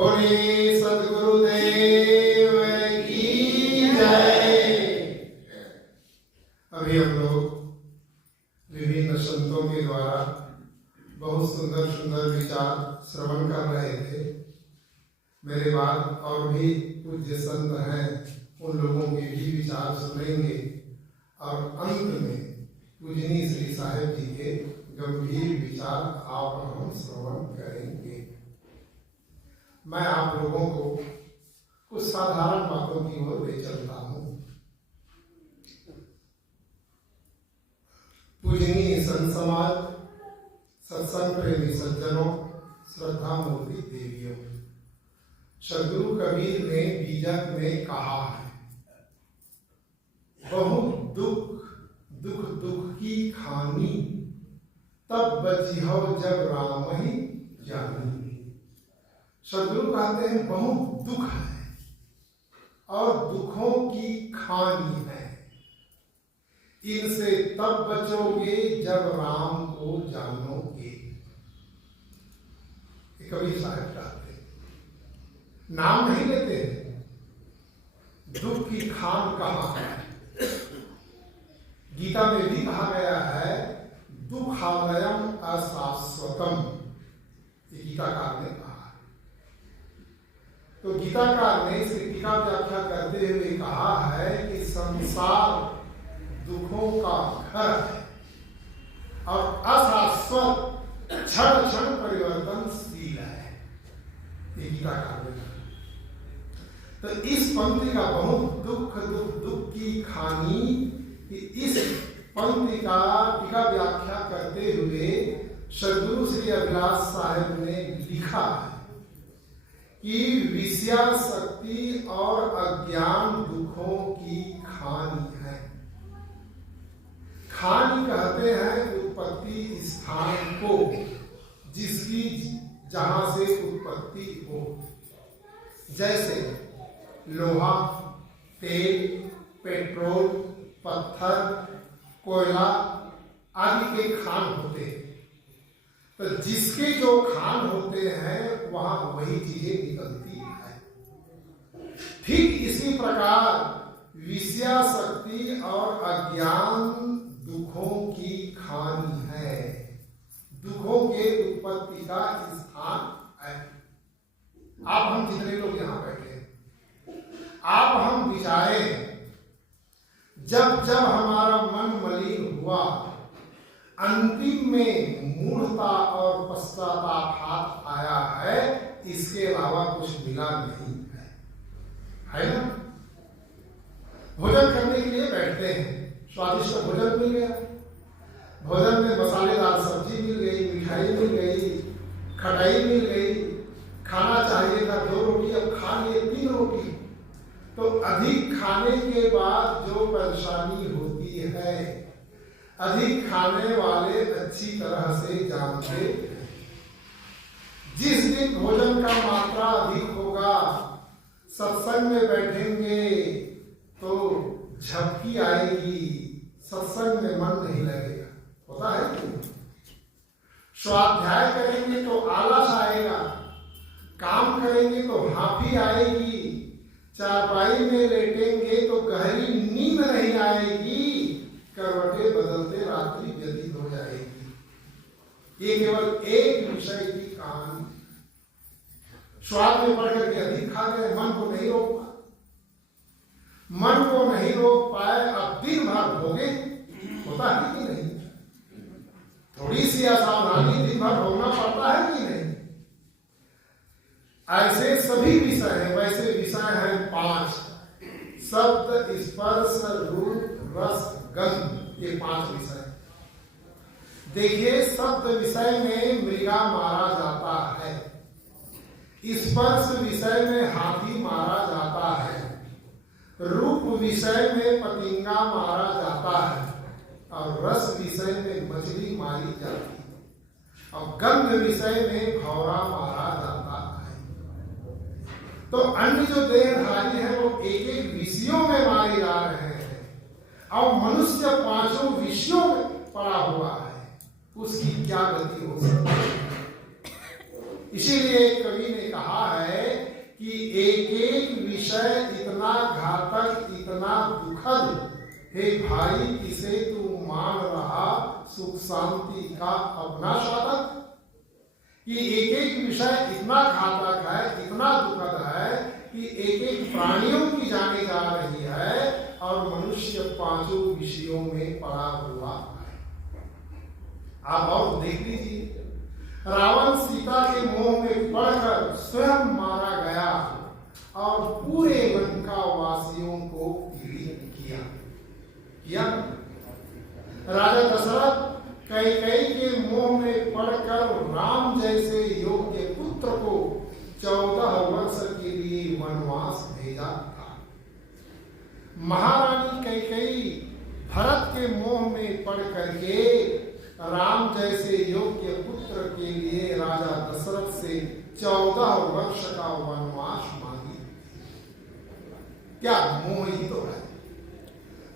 बोले सद्गुरुदेव की जय। अभी हम लोग विभिन्न संतों के द्वारा बहुत सुंदर सुंदर विचार श्रवण कर रहे थे। मेरे बाद और भी पूज्य संत हैं, उन लोगों के भी विचार सुनेंगे और अंत में पूजनीय श्री साहिब जी के गंभीर विचार आप और हम श्रवण करेंगे। मैं आप लोगों को कुछ साधारण बातों की ओर ले चलता हूँ। पूजनीय संत समाज, सत्संग प्रेमी सज्जनों, श्रद्धा मूर्ति देवियों, सद्गुरु कबीर ने बीजक में कहा है, बहुत दुख दुख दुख की खानी, तब बचिहो जब राम ही जानी। सद्गुरु कहते हैं बहुत दुख है और दुखों की खानी है, इनसे तब बचोगे जब राम को जानोगे। कबीर साहब कहते हैं, नाम नहीं लेते हैं, दुख की खान कहाँ है। गीता में भी कहा गया है, दुखालयम अशाश्वतम, ये गीताकार ने कहा। तो गीताकार ने इसकी टीका व्याख्या करते हुए कहा है कि संसार दुखों का घर है और अशाश्वत क्षण क्षण परिवर्तनशील है, ये गीताकार ने कहा। तो इस पंक्ति का बहुत दुख दुख दुख की खानी, इस पंक्ति का टीका व्याख्या करते हुए सद्गुरु श्री अभिलाष साहिब ने लिखा है कि विषयाशक्ति और अज्ञान दुखों की खानी है। खानी कहते हैं उत्पत्ति स्थान को, जिसकी जहां से उत्पत्ति हो, जैसे लोहा, तेल, पेट्रोल, पत्थर, कोयला आदि के खान होते हैं। तो जिसके जो खान होते हैं वहां वही चीजें निकलती है। ठीक इसी प्रकार विषयाशक्ति और अज्ञान दुखों की खानी है, दुखों के उत्पत्ति का स्थान है। आप हम जितने लोग यहां बैठे हैं, आप हम विचारें, जब जब हमारा मन मलिन हुआ, अंतिम में मूढ़ता और पश्चाताप हाथ आया है, इसके अलावा कुछ मिला नहीं है ना। भोजन करने के लिए बैठते हैं, स्वादिष्ट भोजन मिल गया, भोजन में मसालेदार सब्जी मिल गई, मिठाई मिल गई, खटाई मिल गई, खाना चाहिए था 2 रोटी, अब खा लिए 3 रोटी। तो अधिक खाने के बाद जो परेशानी होती है, अधिक खाने वाले अच्छी तरह से जानते हैं। जिस दिन भोजन का मात्रा अधिक होगा, सत्संग में बैठेंगे तो झपकी आएगी, सत्संग में मन नहीं लगेगा, होता है क्यों? स्वाध्याय करेंगे तो आलस आएगा, काम करेंगे तो हाफी आएगी, चारपाई में लेटेंगे तो गहरी नींद नहीं आएगी, करवटें बदलते रात्रि व्यतीत हो जाएगी। ये केवल एक विषय की कहानी। स्वाद में पढ़ करके अधिक खा गए, मन को नहीं रोक पाए, मन को नहीं रोक पाए, अब दिन भर भोगे, होता है कि नहीं? थोड़ी सी असावधानी दिन भर भोगना पड़ता है कि नहीं? ऐसे सभी विषय हैं। वैसे विषय हैं 5, शब्द, स्पर्श, रूप, रस, गंध, ये 5 विषय। देखिए, शब्द विषय में मृगा मारा जाता है, स्पर्श विषय में हाथी मारा जाता है, रूप विषय में पतिंगा मारा जाता है और रस विषय में मछली मारी जाती है और गंध विषय में भौरा मारा जाता है। तो अन्य जो देहधारी है वो एक एक विषयों में मारे जा रहे हैं और मनुष्य 5 विषयों में पड़ा हुआ है, उसकी क्या गति हो सकती है? इसीलिए कवि ने कहा है कि एक एक विषय इतना घातक, इतना दुखद, हे भाई किसे तू मान रहा सुख शांति का अपना साधक। कि एक एक विषय इतना घातक है, इतना दुखद है कि एक एक प्राणियों की जाने जा रही है और मनुष्य पांचों विषयों में पड़ा हुआ है। आप और देख लीजिए, रावण सीता के मोह में पड़कर स्वयं मारा गया और पूरे लंका वासियों को पीड़ित किया। राजा दशरथ कैकेयी के मोह में पड़कर राम जैसे योग्य पुत्र को 14 वर्ष के लिए वनवास भेजा था। महारानी कैकेयी भरत के मोह में पड़ करके राम जैसे योग्य पुत्र के लिए राजा दशरथ से 14 वर्ष का वनवास मांगी। क्या मोह ही तो है।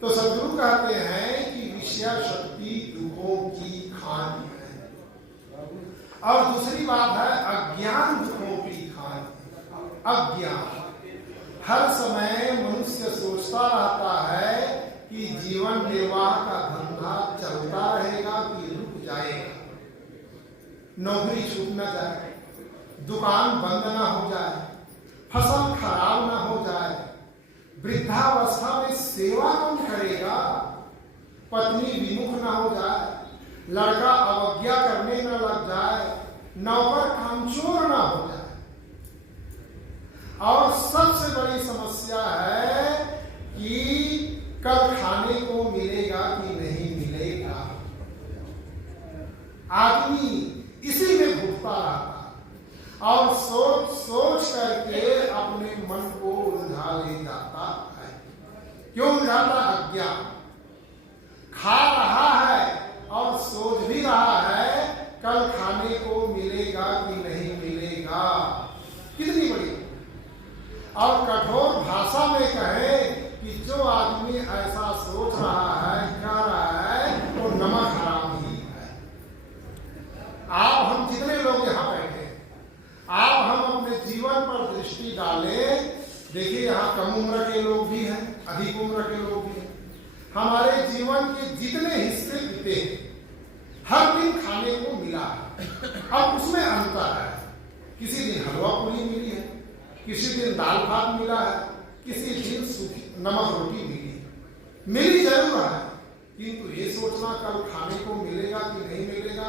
तो सदगुरु कहते हैं कि विषय शक्ति दुखों की खान है। और दूसरी बात है अज्ञान दुखों की खान। अज्ञान हर समय मनुष्य सोचता रहता है कि जीवन निर्वाह का धंधा चलता रहेगा कि रुक जाएगा, नौकरी छूट न जाए, दुकान बंद ना हो जाए, फसल खराब ना हो जाए, वृद्धावस्था में सेवा कौन करेगा, पत्नी विमुख ना हो जाए, लड़का अवज्ञा करने न लग जाए, नौकर कामचोर ना हो जाए। और सबसे बड़ी समस्या है कि कल खाने को मिलेगा कि नहीं मिलेगा। आदमी इसी में भूखता रहता और सोच सोच करके अपने मन को उलझा ले जाता है। क्यों उलझाता? अज्ञान। खा रहा है और सोच भी रहा है कल खाने को मिलेगा कि नहीं मिलेगा। कितनी बड़ी और कठोर भाषा में कहे कि जो आदमी ऐसा सोच रहा है, कह रहा है, वो नमक हराम ही है। आप हम जितने लोग यहाँ बैठे, आप हम अपने जीवन पर दृष्टि डालें। देखिए यहाँ कम उम्र के लोग भी हैं, अधिक उम्र के लोग भी हैं। हमारे जीवन के जितने हिस्से बीते हर दिन खाने को मिला है। अब उसमें अंतर है, किसी दिन हलवा पूरी मिली है, किसी दिन दाल भात मिला है, किसी दिन सूखी नमक रोटी मिली जरूर है, किंतु ये सोचना कल खाने को मिलेगा कि नहीं मिलेगा,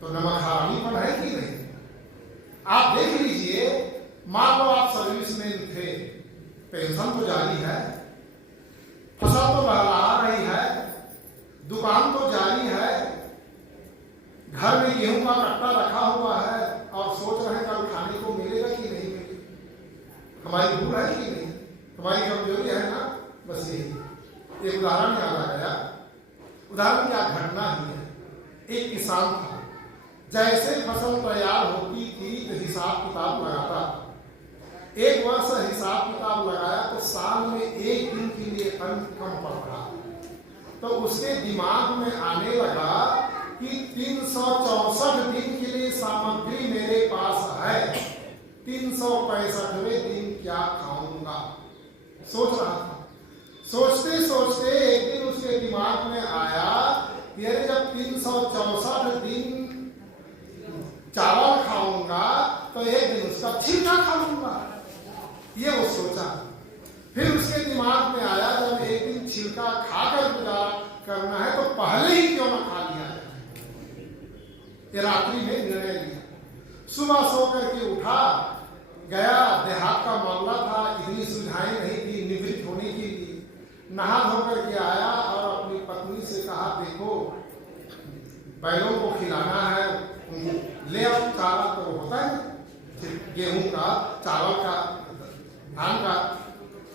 तो नमक हरामीपन है कि नहीं? आप देख लीजिए, मान लो आप सर्विसमैन थे, पेंशन तो जारी है, फसल तो लहरा रही है, दुकान तो जारी है, घर में गेहूं का कट्टा रखा हुआ है और सोच रहे हैं कल खाने को मिलेगा कि नहीं मिलेगा। हमारी भूल है कि नहीं? हमारी कमजोरी है ना। बस यही एक उदाहरण याद आ गया। उदाहरण क्या, घटना ही है। एक किसान था, जैसे फसल तैयार होती थी तो हिसाब किताब लगाता था। एक वर्ष हिसाब किताब लगाया तो साल में एक दिन के लिए अन्न कम पड़ रहा, तो उसके दिमाग में आने लगा कि 364 दिन के लिए सामग्री मेरे पास है, 365वें दिन क्या खाऊंगा, सोच रहा था। सोचते सोचते एक दिन उसके दिमाग में आया कि अरे जब 364 दिन चावल खाऊंगा तो एक दिन उसका छिलका खाऊंगा, ये वो सोचा। फिर उसके दिमाग में आया जब एक दिन छिलका खाकर गुजारा करना है तो पहले ही क्यों ना खा लिया जाए। ये रात्रि में निर्णय लिया। सुबह सो करके उठा, गया, देहात का मामला था, इतनी सुविधाएं नहीं थी निवृत्त होने के लिए। नहा धो करके आया और अपनी पत्नी से कहा, देखो बैलों को खिलाना है, ले आओ चारा, तो होता है गेहूं का, चावल का, धान का,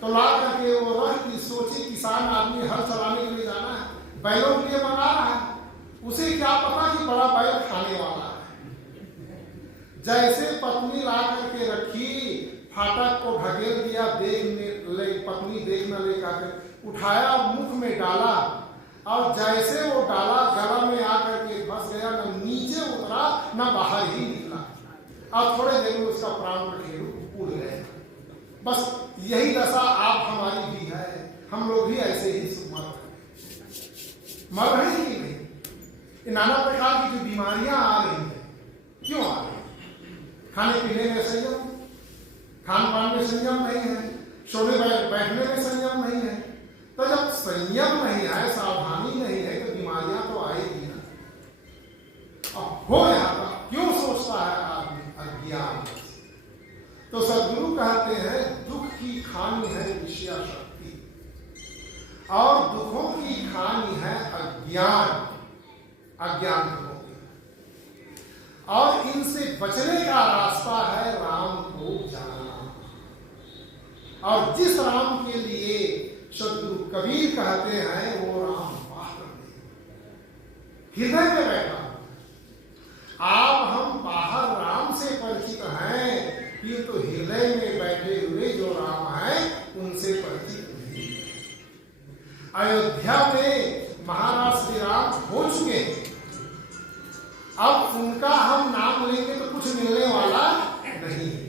तो ला करके वो रख की सोची किसान आदमी हल चलाने के लिए जाना है, बैलों के लिए मंगा रहा है, उसे क्या पता कि बड़ा बैल खाने वाला है। जैसे पत्नी ला करके रखी, फाटक को ढकेल दिया, पत्नी देख न ले करके उठाया, मुख में डाला और जैसे वो डाला गला में आकर के फंस गया, न नीचे उतरा न बाहर ही निकला। और थोड़े देर में उसका प्राण पखेरु उड़ गए। बस यही दशा आप हमारी भी है, हम लोग भी ऐसे ही मर रहे हैं कि नहीं। नाना प्रकार की जो बीमारियां आ रही हैं, क्यों आ रही है? खाने पीने में संयम, खान पान में संयम नहीं है, सोने बैठने में संयम नहीं है। तो जब संयम नहीं है, सावधानी नहीं है, तो बीमारियां तो आएगी ना। अब हो जाता, क्यों सोचता है आदमी? अज्ञान। तो सद्गुरु कहते हैं दुख की खानी है विषय शक्ति, और दुखों की खानी है अज्ञान, अज्ञान दुखों की। और इनसे बचने का रास्ता है राम को जाना। और जिस राम के लिए सद्गुरु कबीर कहते हैं वो राम बाहर नहीं, हृदय में बैठा। आप हम बाहर राम से परिचित हैं, ये तो हृदय में बैठे हुए जो राम है उनसे परिचित नहीं है। अयोध्या में महाराज श्री राम हो चुके हैं, अब उनका हम नाम लेंगे तो कुछ मिलने वाला नहीं है।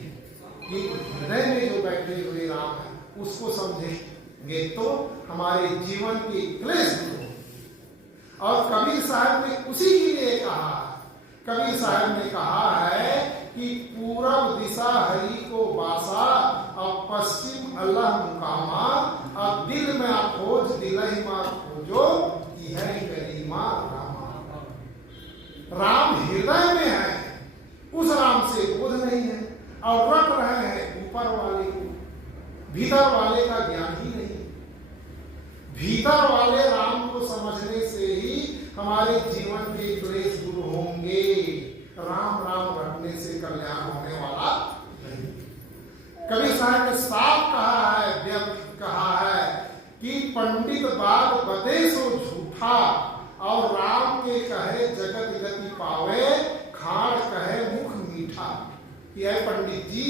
ये हृदय में जो बैठे हुए राम है उसको समझेंगे तो हमारे जीवन के क्लेश दूर हो। और कबीर साहब ने उसी के लिए कहा, कबीर साहब ने कहा है कि पूरब दिशा हरि को बासा, और पश्चिम अल्लाह मुकामा, और दिल में खोज दिलहि मां खोजो, यह गरिमा रामा। राम हृदय में है, उस राम से बोध नहीं है, और रट रहे हैं ऊपर वाले को, भीतर वाले का ज्ञान ही नहीं। भीतर वाले राम को समझने से ही हमारे जीवन के क्लेश दूर होंगे। राम राम रखने से कल्याण होने वाला नहीं। कबीर साहब ने साफ कहा है, व्यक्त कहा है कि पंडित बात बदे सो झूठा, और राम के कहे जगत गति पावे, खाड़ कहे मुख मीठा। यह पंडित जी,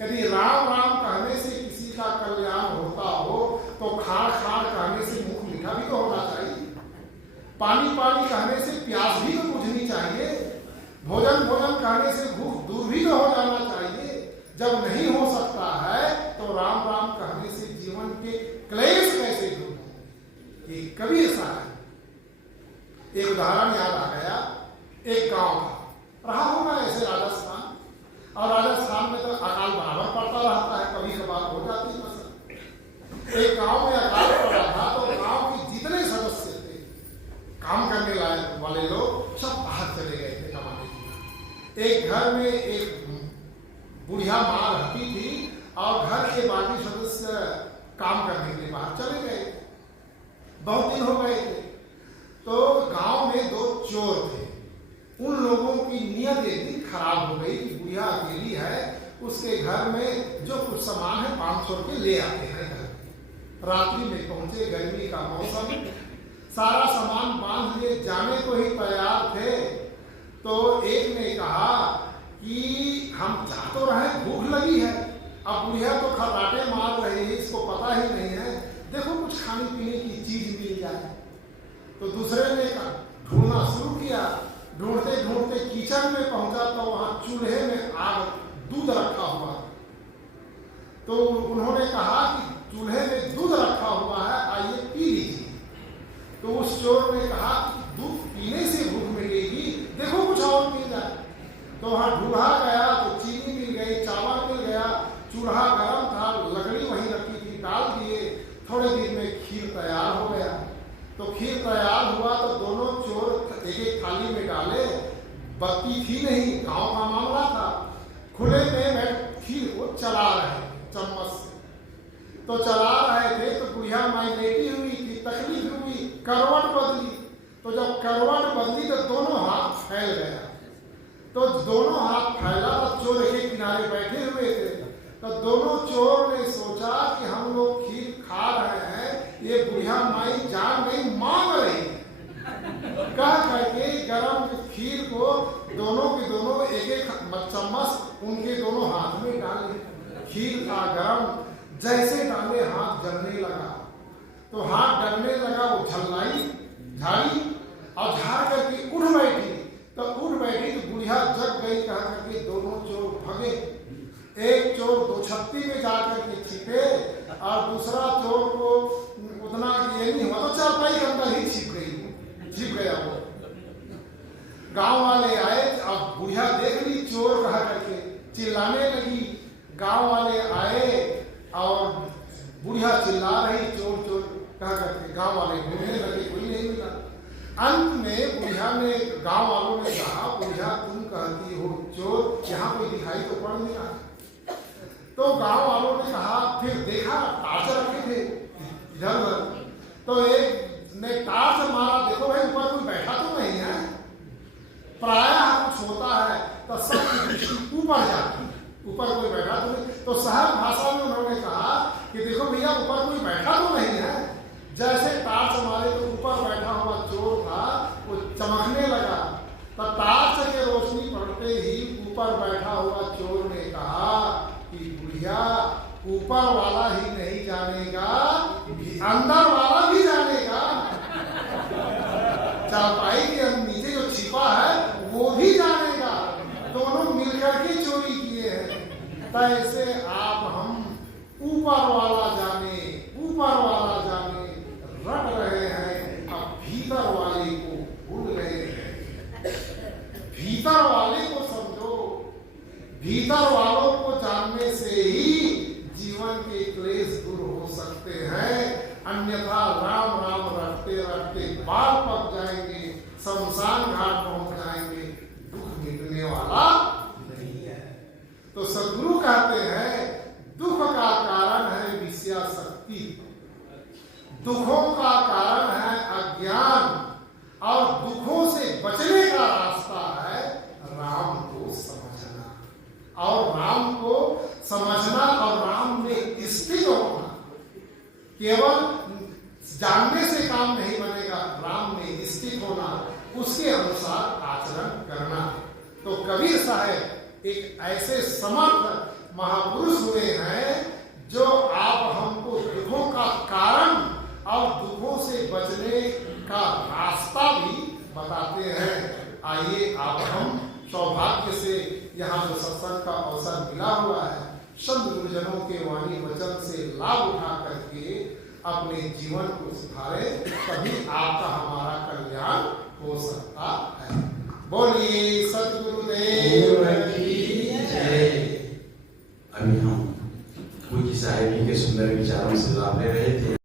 यदि राम राम कहने से किसी का कल्याण होता हो तो खाड़ खाड़ कहने से मुख मीठा भी तो होना चाहिए। पानी पानी कहने से प्यास भी तो बुझनी चाहिए। भोजन भोजन कहने से भूख दूर भी तो हो जाना चाहिए। जब नहीं हो सकता है तो राम राम कहने से जीवन के क्लेश कैसे दूर होंगे? ये कबीर साहब। एक उदाहरण याद आ गया, एक गांव था, रहा होगा ऐसे राजस्थान, और राजस्थान में तो अकाल बराबर पड़ता रहता है, कभी कभार हो जाती है मसला। एक गांव में अकाल पड़ा था तो गांव के जितने सदस्य थे, काम करने वाले लोग, सब बाहर चले गए थे कमाने के लिए। एक घर में एक बुढ़िया माँ रहती थी, और घर के बाकी सदस्य काम करने के लिए बाहर चले गए। बहुत दिन हो गए थे। तो गांव में दो चोर थे। उन लोगों की नीयत एक दिन खराब हो गई कि बुढ़िया अकेली है, उसके घर में जो कुछ सामान है 500 रुपये ले आते हैं घर। रात्रि में पहुंचे, गर्मी का मौसम, सारा सामान बांध लिए जाने को ही तैयार थे। तो एक ने कहा कि हम जा तो रहे, भूख लगी है। अब बुढ़िया तो खर्राटे मार रही है, इसको पता ही नहीं है, देखो कुछ खाने पीने की चीज मिल जाए। तो दूसरे ने ढूंढना शुरू किया। ढूंढते ढूंढते किचन में पहुंचा तो वहां चूल्हे में आग, दूध रखा हुआ। तो उन्होंने कहा कि चूल्हे में दूध रखा हुआ है, आइए पी लीजिए। तो उस चोर ने कहा दूध पीने से भूख मिलेगी, देखो कुछ और मिल जाए। तो वहां ढूंढा गया तो चीनी मिल गई, चावल मिल गया, चूल्हा गर्म था, लकड़ी वहीं रखी थी, डाल दिए। थोड़े दिन में खीर तैयार हो गया। तो खीर तैयार हुआ तो दोनों चोर एक एक थाली में डाले। बत्ती थी नहीं, गांव का मामला था, खुले में खीर को चला रहे चम्मच से। तो चला रहे थे तो बुढ़िया माई लेटी हुई थी, तकलीफ हुई, करवट बदली। तो जब करवट बदली तो दोनों हाथ फैल गया। तो दोनों हाथ फैला तो चोर एक किनारे बैठे हुए थे। तो दोनों चोर ने सोचा कि हम लोग खीर खा रहे हैं, ये बुढ़िया माई जान नहीं मांग रही, कह करके गरम खीर को दोनों के दोनों एक एक चम्मच उनके दोनों हाथ में डाले। खीर था गरम, जैसे डाले हाथ जलने लगा। तो हाथ डरने लगा, वो झल्लाई झाड़ी और झाड़ करके उठ बैठी। तो उठ बैठी तो बुढ़िया बुढ़िया जग गई कह करके दोनों चोर भगे। एक चोर 2 में जाकर के छिपे और दूसरा चोर को उतना ये नहीं हुआ तो चारपाई के अंदर ही छिप गया वो। गांव वाले आए, अब बुढ़िया देख ली चोर कहा करके चिल्लाने लगी। गांव वाले आए और बुढ़िया चिल्ला रही चोर चोर कहा करके, गांव वाले ढूंढने लगे, कोई नहीं मिला। अंत में बुढ़िया ने, गांव वालों ने कहा, बुढ़िया तुम कहती हो चोर, यहाँ कोई दिखाई तो पड़ नहीं रहा। तो गांव वालों ने कहा, फिर देखा टार्च रखे थे इधर उधर, तो एक ने टार्च मारा, देखो भाई ऊपर कोई बैठा तो नहीं है। प्रायः कुछ होता है तो सबकी दृष्टि ऊपर जाती है, ऊपर कोई बैठा तो नहीं। तो सहज भाषा में उन्होंने कहा कि देखो भैया ऊपर कोई बैठा तो नहीं है। जैसे टार्च मारे तो ऊपर बैठा हुआ चोर था वो चमकने लगा, तो टार्च के रोशनी पड़ते ही ऊपर बैठा हुआ चोर ने कहा कि बुढ़िया ऊपर वाला ही नहीं जानेगा, अंदर वाला भी जानेगा। चारपाई के नीचे जो छिपा है वो भी जानेगा। दोनों मिलकर के चोरी किए हैं। तो ऐसे आप हम ऊपर वाला जाने, ऊपर वाला जाने रट रहे हैं, अब भीतर वाले को भूल रहे हैं। भीतर वाले को समझो, भीतर वालों को जानने से ही जीवन के क्लेश दूर हो सकते हैं। अन्यथा राम राम रटते रटते बाल पक जाएंगे, शमशान घाट पहुंच जाएंगे, दुख मिटने वाला नहीं है। तो सद्गुरु कहते हैं दुख का कारण है विषयासक्ति, दुखों का कारण है अज्ञान, और दुखों से बचने का रास्ता है राम को समझना। और राम को समझना और राम में स्थित होना। केवल जानने से काम नहीं बनेगा, राम में स्थित होना, उसके अनुसार आचरण करना। तो कबीर साहब एक ऐसे समर्थ महापुरुष हुए हैं जो आप हमको दुखों का कारण और दुखों से बचने का रास्ता भी बताते हैं। आइए आप हम सौभाग्य से यहाँ जो सत्संग का अवसर मिला हुआ है, संत गुरुजनों के वाणी वचन से लाभ उठा करके अपने जीवन को सुधारे, तभी आपका हमारा कल्याण हो सकता है। बोलिए सतगुरुदेव की जय। अभी हम पूज्य साहिब जी के सुंदर विचारों से लाभ ले रहे थे।